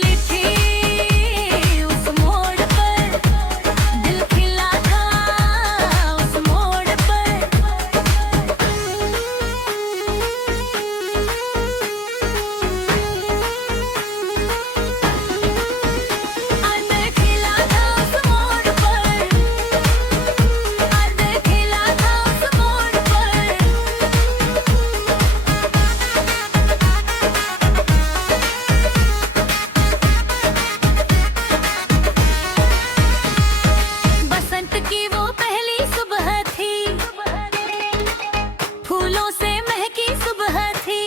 मिली थी उस मोड़ पर, दिल खिला था उस मोड़ पर। आज दिल खिला था उस मोड़ पर, आज दिल खिला था उस मोड़ पर। बसंत की वो पहली सुबह थी, फूलों से महकी सुबह थी।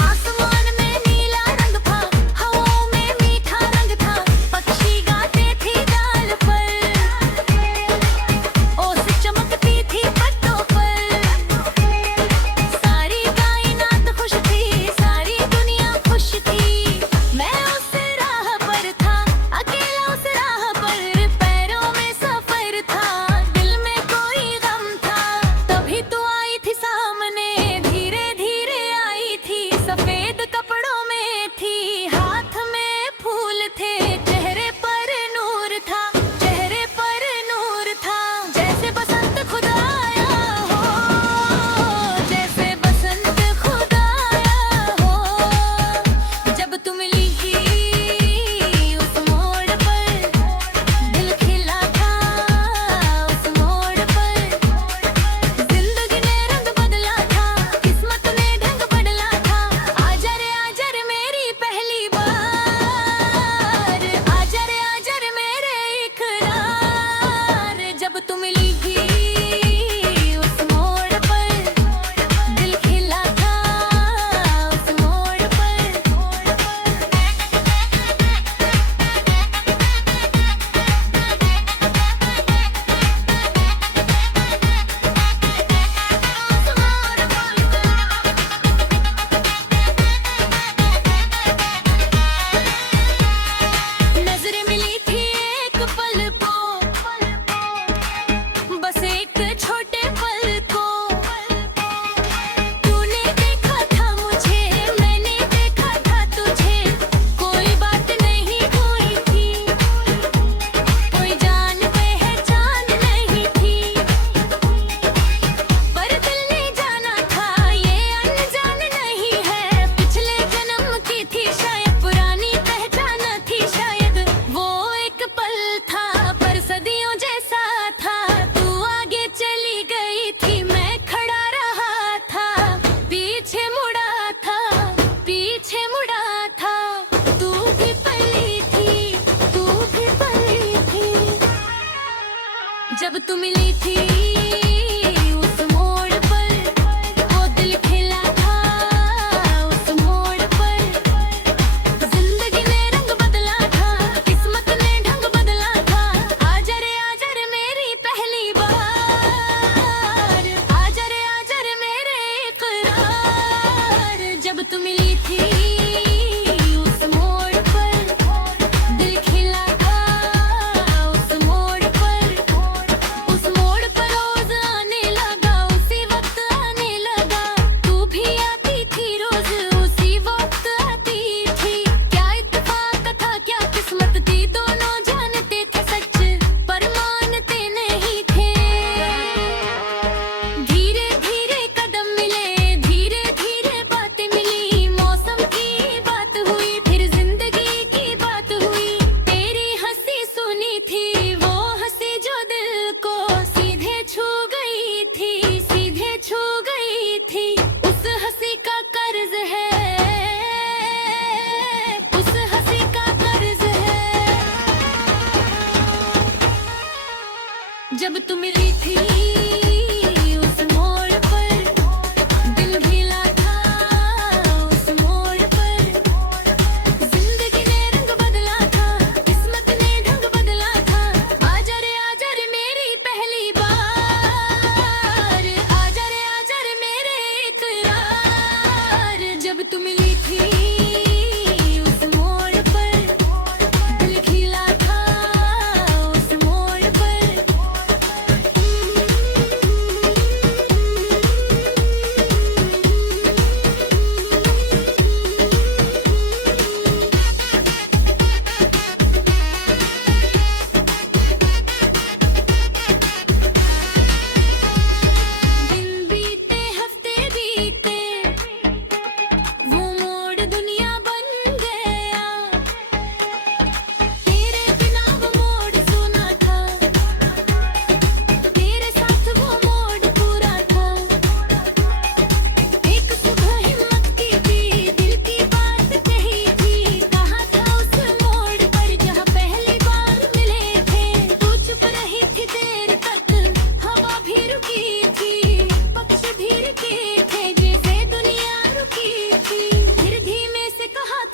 आसमान में नीला रंग था, हवाओं में मीठा रंग था, पक्षी गाते थे डाल पर, ओस चमकती थी पत्तों पर। सारी कायनात खुश थी, सारी दुनिया खुश थी। मैं उस राह पर था, अकेला उस राह पर, पैरों में सफर था, दिल में कोई गम था। तभी तो आई थी सामने, धीरे धीरे आई थी, सफेद कपड़ों में थी, हाथ में फूल थे, चेहरे पर नूर था, चेहरे पर नूर था। जैसे बसंत खुद आया हो, जैसे बसंत खुद आया हो। जब तुम मिली उस मोड़ पर, दिल खिला था उस मोड़ पर। जिंदगी ने रंग बदला था, किस्मत ने ढंग बदला था। आजा रे मेरी पहली बार, आजा रे मेरे इकरार। जब तुम मिली उस मोड़ पर, दिल खिला था उस मोड़ पर। नजरें मिली थी एक पल को, बस एक छोटे पल को। तूने देखा था मुझे, मैंने देखा था तुझे, कोई बात नहीं हुई थी, कोई जान पहचान नहीं थी। पर दिल ने जाना था ये अनजान नहीं है, पिछले जन्म की थी शायद, पुरानी पहचान थी शायद। वो एक पल था पर सदियों जैसा था, तू आगे चली गई थी, मैं खड़ा रहा था, पीछे मुड़ा था, पीछे मुड़ा था। तू भी पली थी, तू भी पली थी। जब तू मिली थी उस मोड़ पर, वो दिल खिला था उस मोड़ पर। जिंदगी ने रंग बदला था, किस्मत ने ढंग बदला था। आजा रे मेरी पहली बार, आजा रे मेरे इकरार। जब तू मिली थी उस मोड़ पर, दिल खिला था उस मोड़ पर, उस मोड़ पर।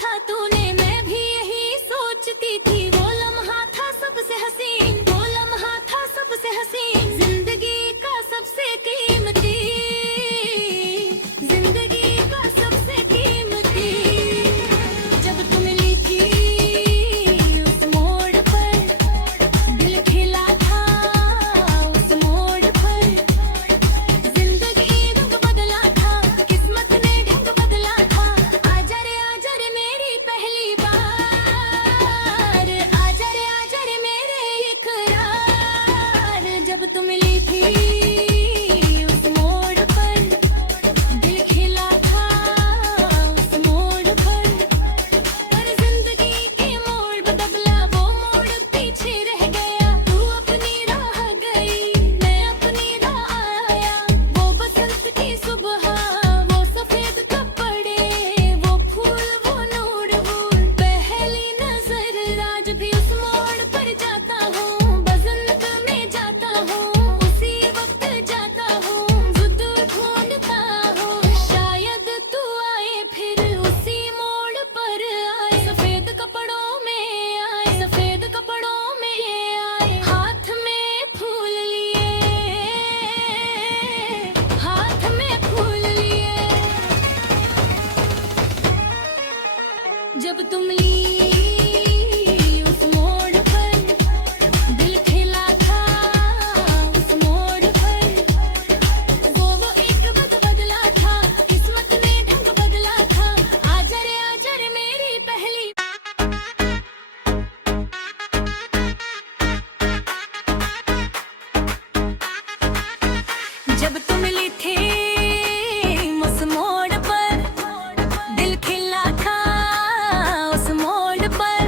था तूने, मैं भी यही सोचती थी। वो लम्हा था सबसे हसीन, वो लम्हा था सबसे हसीन, जिंदगी का सबसे कीमती, जिंदगी का सबसे कीमती। जब तुम मिली थी उस मोड़ पर, दिल खिला था उस मोड़ पर। जिंदगी रंग बदला था, किस्मत ने ढंग बदला था। आजा रे मेरी पहली बार, आजा रे मेरे इकरार। जब तुम मिली थी उस मोड़ पर, दिल खिला था उस मोड़ पर। पर जिंदगी के मोड़ बदला, वो मोड़ पीछे रह गया। तू अपनी राह गई, मैं अपनी राह आया। वो बसंत की सुबह, वो सफेद कपड़े, वो फूल, वो नूर, वो पहली नजर। आज भी उस मोड़ पर जाता हूँ, बसंत में जाता हूँ, उसी वक्त जाता हूँ, जुद ढूंढता हूँ। शायद तू आए फिर उसी मोड़ पर आए, सफेद कपड़ों में आए, सफेद कपड़ों में आए। हाथ में फूल लिए, हाथ में फूल लिए। जब तुम ली उस मोड़ पर, दिल खिला था उस मोड़ पर। वो एक बदला था, किस्मत ने ढंग बदला था। आजा रे मेरी पहली। जब तुम मिली थी उस मोड़ पर, दिल खिला था उस मोड़ पर।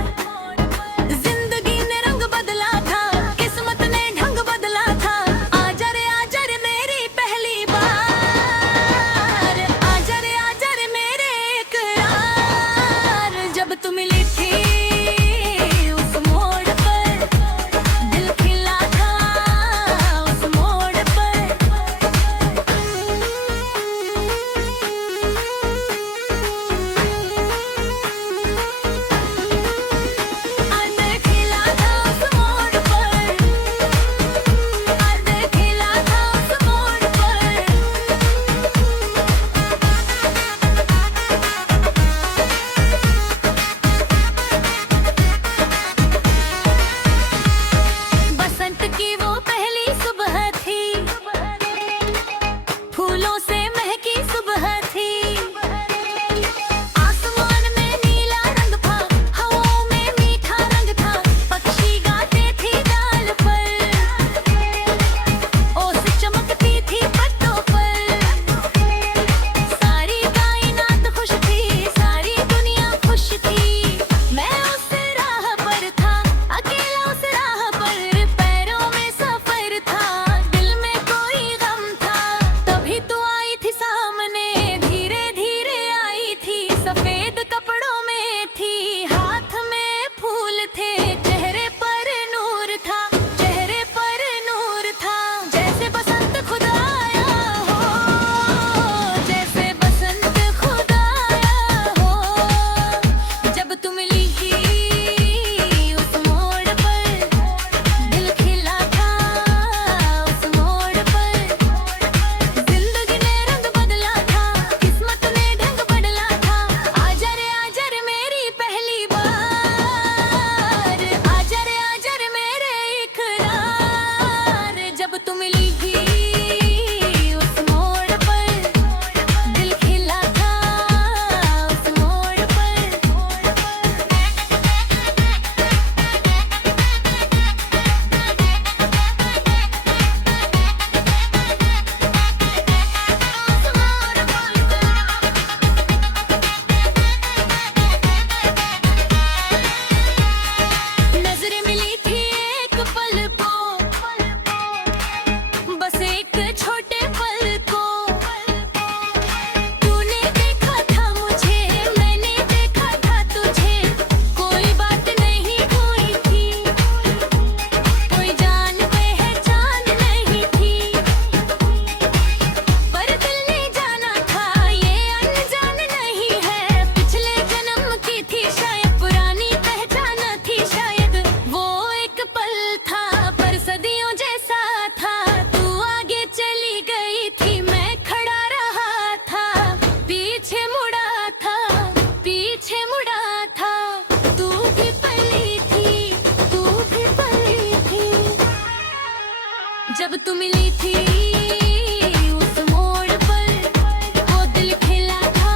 तू मिली थी उस मोड़ पर, वो दिल खिला था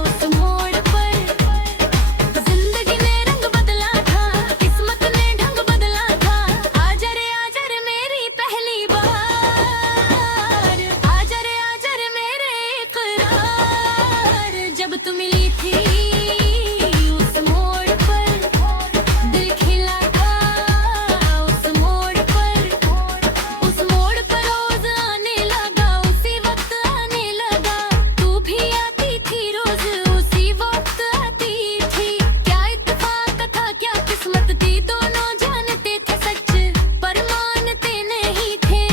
उस मोड़ पर। जिंदगी ने रंग बदला था, किस्मत ने ढंग बदला था। आजा रे मेरी पहली बार, आजा रे मेरे इकरार। जब तू मिली थी उस मोड़ पर, दिल खिला था उस मोड़ पर। उस मोड़ पर रोज आने लगा, उसी वक्त आने लगा। तू भी आती थी रोज, उसी वक्त आती थी। क्या इत्तेफाक था, क्या किस्मत थी, दोनों जानते थे सच पर मानते नहीं थे।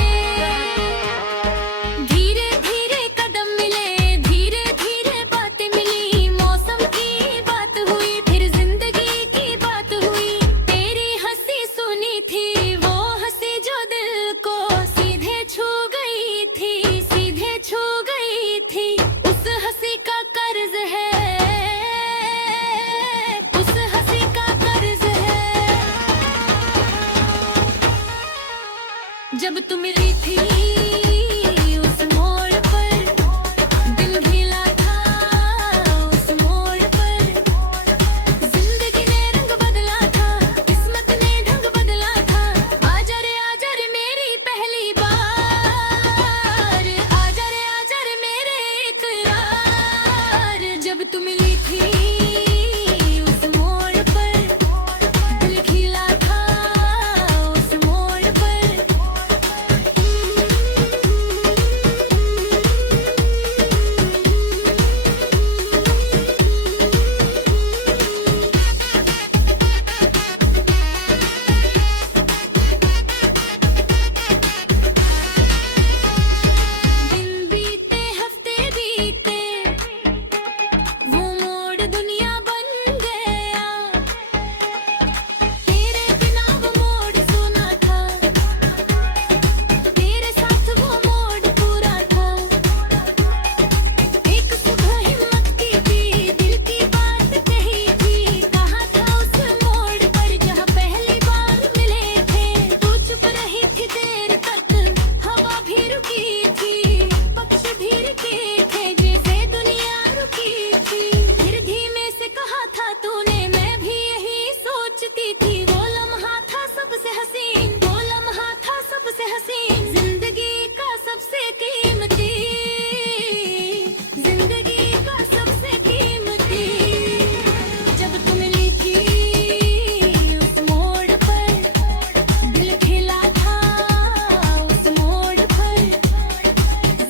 धीरे धीरे कदम मिले, धीरे धीरे बातें मिली। मौसम की बात हुई, फिर जिंदगी की बात हुई। तेरी हंसी सुनी थी, वो हंसी जो दिल को सीधे छू गई थी, सीधे छू गई थी। उस हंसी का कर्ज है, उस हंसी का कर्ज है। जब तू मिली थी उस मोड़ पर, दिल खिला था उस मोड़ पर। जिंदगी ने रंग बदला था, किस्मत ने ढंग बदला था। आजा रे मेरी पहली बार, आजा रे मेरे इकरार। जब तू मिली थी उस मोड़ पर, दिल खिला था उस मोड़ पर। दिन बीते हफ्ते बीते, वो मोड़ दुनिया बन गया। तेरे बिना वो मोड़ सुना था, तेरे साथ वो मोड़ पूरा था। एक सुबह हिम्मत की थी, दिल की बात कही थी। कहा था उस मोड़ पर जहाँ पहली बार मिले थे। तू चुप रही थी देर तक, हवा भी रुकी थी, पक्षी भी रुके थे, जैसे दुनिया रुकी थी। फिर धीमे से कहा था तूने, मैं भी यही सोचती थी। वो लम्हा था सबसे हसीन, वो लम्हा था सबसे हसीन। जिंदगी का सबसे कीमती, जिंदगी का सबसे कीमती। जब तू मिली थी उस मोड़ पर, दिल खिला था उस मोड़ पर।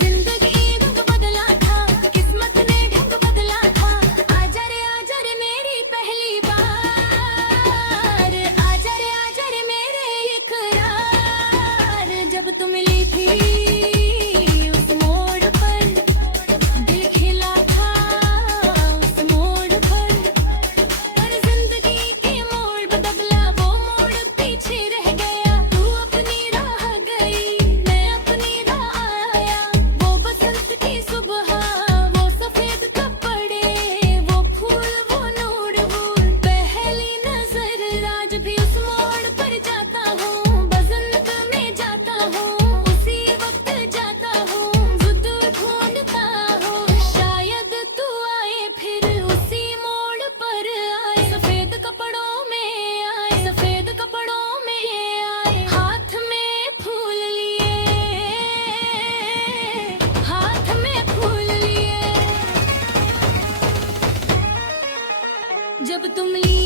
जिंदगी रंग बदला था, किस्मत ने ढंग बदला था। आजा रे मेरी पहली बार, आजा रे मेरे इकरार। जब तू मिली थी उस मोड़ पर, दिल खिला था उस मोड़ पर। पर जिंदगी के मोड़ बदला, वो मोड़ पीछे रह गया। तू अपनी राह गई, मैं अपनी राह आया। वो बसंत की सुबह, वो सफेद कपड़े, वो फूल, वो नूर, वो पहली नजर। आज भी उस मोड़ पर जाता हूँ, बसंत में जाता हूँ, उसी वक्त जाता हूँ। जुद ढूंढता हूँ, शायद तू आए फिर उसी मोड़ पर आए। सफेद कपड़ों में आए, सफेद कपड़ों में आए। हाथ में फूल लिए, हाथ में फूल लिए। जब तुम ली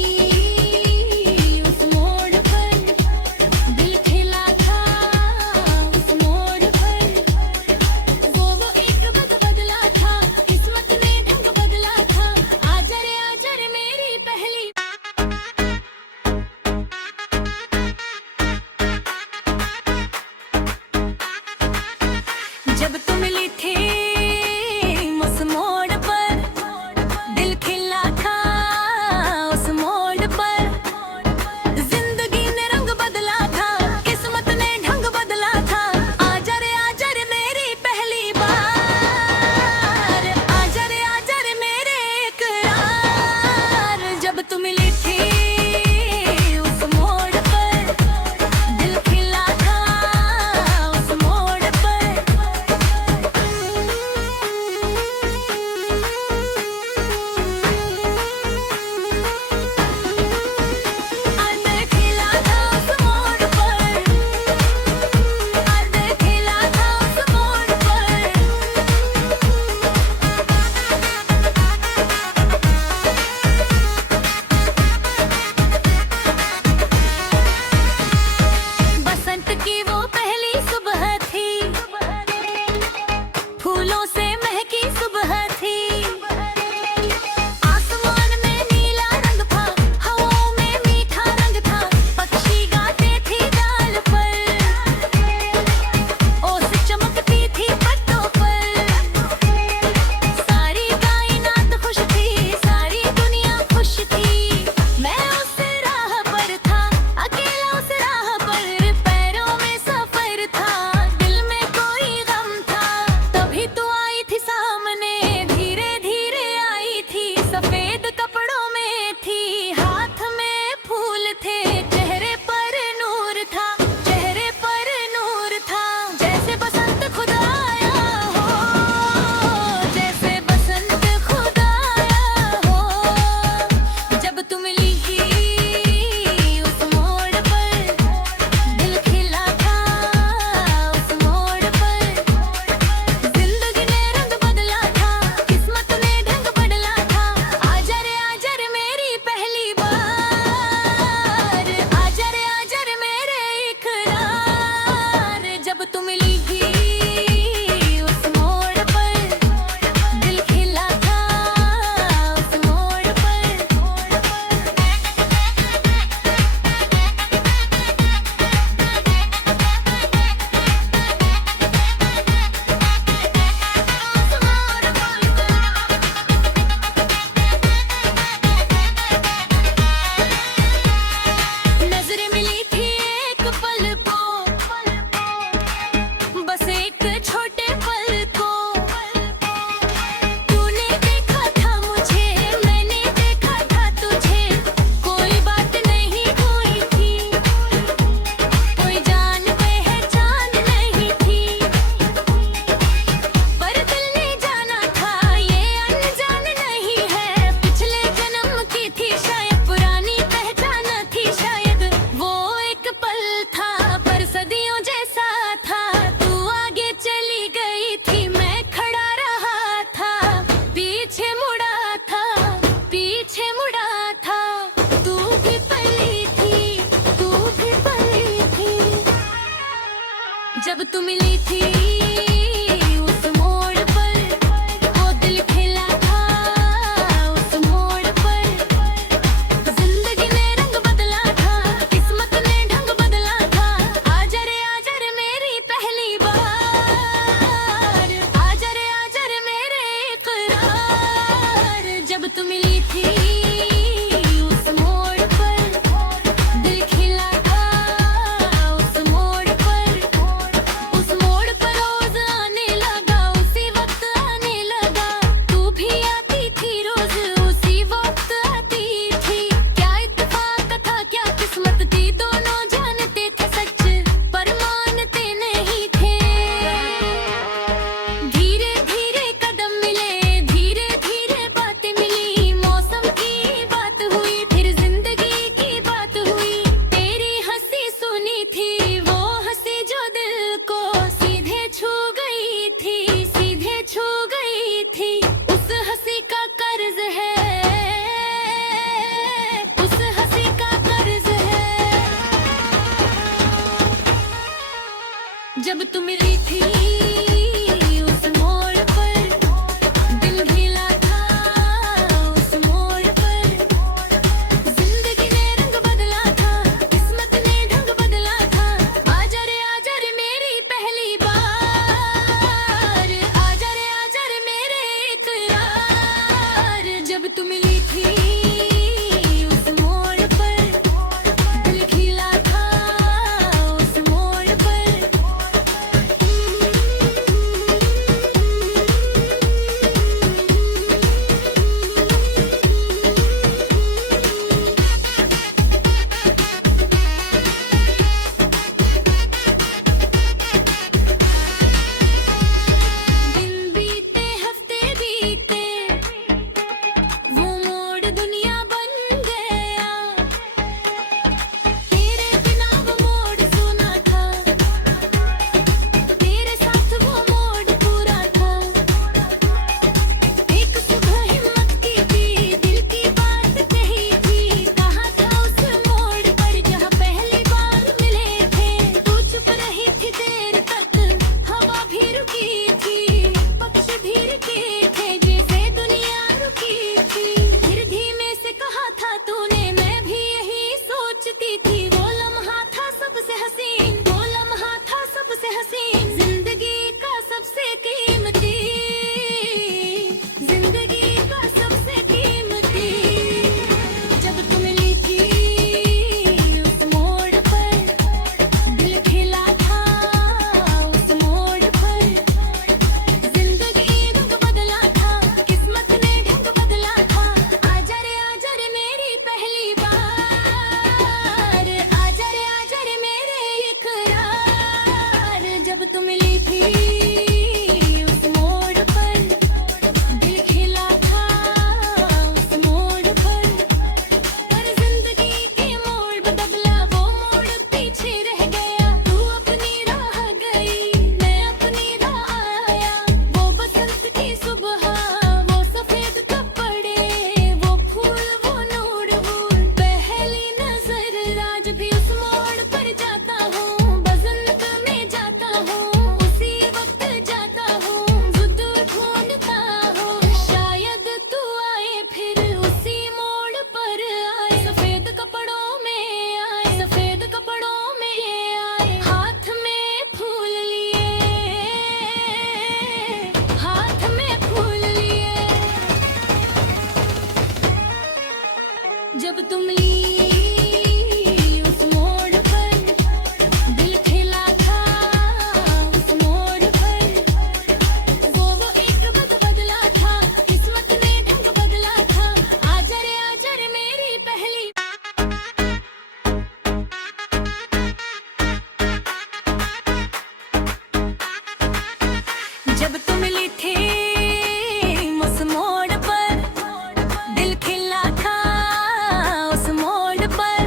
उस मोड़ पर, दिल खिला था उस मोड़ पर। वो एक बदला था, किस्मत ने ढंग बदला था। आजा रे मेरी पहली। जब तू मिली थी उस मोड़ पर, दिल खिला था उस मोड़ पर। तू मिली थी उस मोड़ पर, वो दिल खिला था उस मोड़ पर। जिंदगी ने रंग बदला था, किस्मत ने ढंग बदला था। आजा रे मेरी पहली बार, आजा रे मेरे इकरार। जब तू मिली थी उस मोड़ पर, दिल खिला था उस मोड़ पर। उस मोड़ पर रोज आने लगा, उसी वक्त आने लगा। तू भी आती थी रोज, उसी वक्त आती थी। क्या इत्तेफाक था, क्या किस्मत थी, दोनों जानते थे सच पर मानते नहीं थे। धीरे धीरे कदम मिले, धीरे धीरे बातें मिली। मौसम की बात हुई, फिर जिंदगी की बात हुई। तेरी हंसी सुनी थी, वो हंसी जो दिल को सीधे छू गई थी, सीधे छू गई थी। उस हंसी का कर्ज है, उस हंसी का कर्ज है। जब तू मिली थी उस मोड़ पर, दिल खिला था उस मोड़ पर। जिंदगी ने रंग बदला था, किस्मत ने ढंग बदला था। आजा रे मेरी पहली बार, आजा रे मेरे इकरार। जब तू मिली थी उस मोड़ पर, दिल खिला था उस मोड़ पर। दिन बीते हफ्ते बीते, वो मोड़ दुनिया बन गया। तेरे बिना वो मोड़ सुना था, तेरे साथ वो मोड़ पूरा था। एक सुबह हिम्मत की थी, दिल की बात कही थी। कहा था उस मोड़ पर जहाँ पहली बार मिले थे। तू चुप रही थी देर तक, हवा भी रुकी थी, पक्षी भी रुके थे, जैसे दुनिया रुकी थी। फिर धीमे से कहा था तूने, मैं भी यही सोचती थी। वो लम्हा था सबसे हसीन, वो लम्हा था सबसे हसीन। जिंदगी का सबसे कीमती, जिंदगी का सबसे कीमती। जब तू मिली थी उस मोड़ पर, दिल खिला था उस मोड़ पर। जिंदगी रंग बदला था, किस्मत ने ढंग बदला था। आजा रे मेरी पहली बार, आजा रे मेरे इकरार। जब तू मिली थी उस मोड़ पर, दिल खिला था उस मोड़ पर। पर जिंदगी के मोड़ बदला, वो मोड़ पीछे रह गया। तू अपनी राह गई, मैं अपनी राह आया। वो बसंत की सुबह, वो सफेद कपड़े, वो फूल, वो नूर, वो पहली नजर। आज भी उस मोड़ पर जाता हूँ, बसंत में जाता हूँ, उसी वक्त जाता हूँ। जुद ढूंढता हूँ, शायद तू आए फिर उसी मोड़ पर आए। सफेद कपड़ों में आए, सफेद कपड़ों में आए। हाथ में फूल लिए, हाथ में फूल लिए। जब तुम ली उस मोड़ पर, दिल खिला था उस मोड़ पर। वो एक बदला था, किस्मत ने ढंग बदला था। आजा रे मेरी पहली। जब तू मिली थी उस मोड़ पर, दिल खिला था उस मोड़ पर।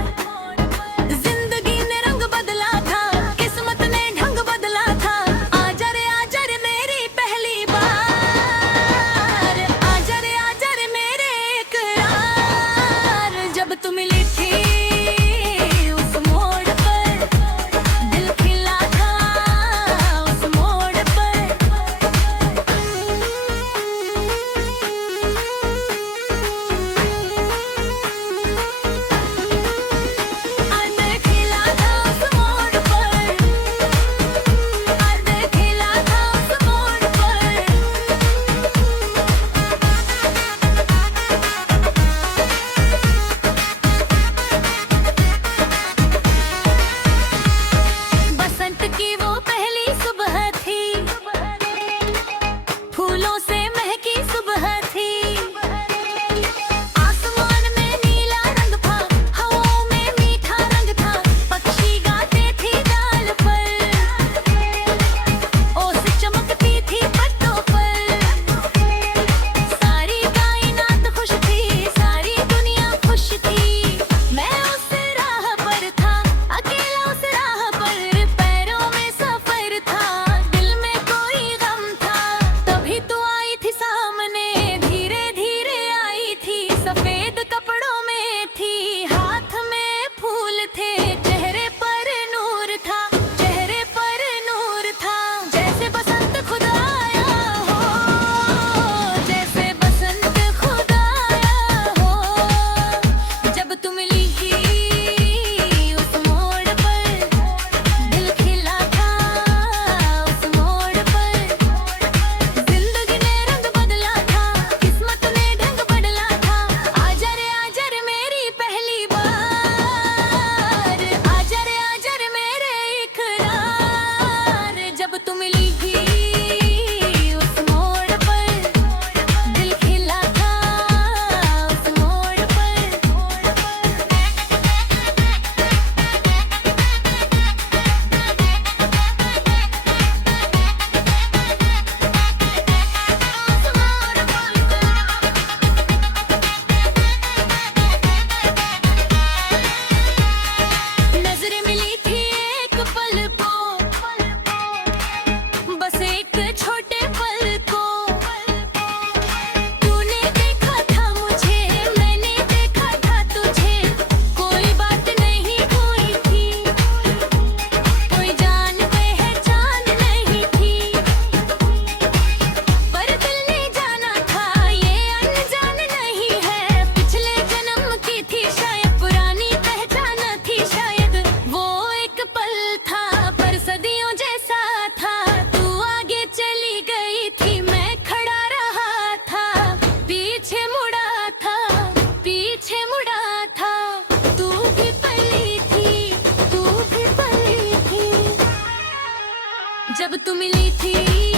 जब तू मिली थी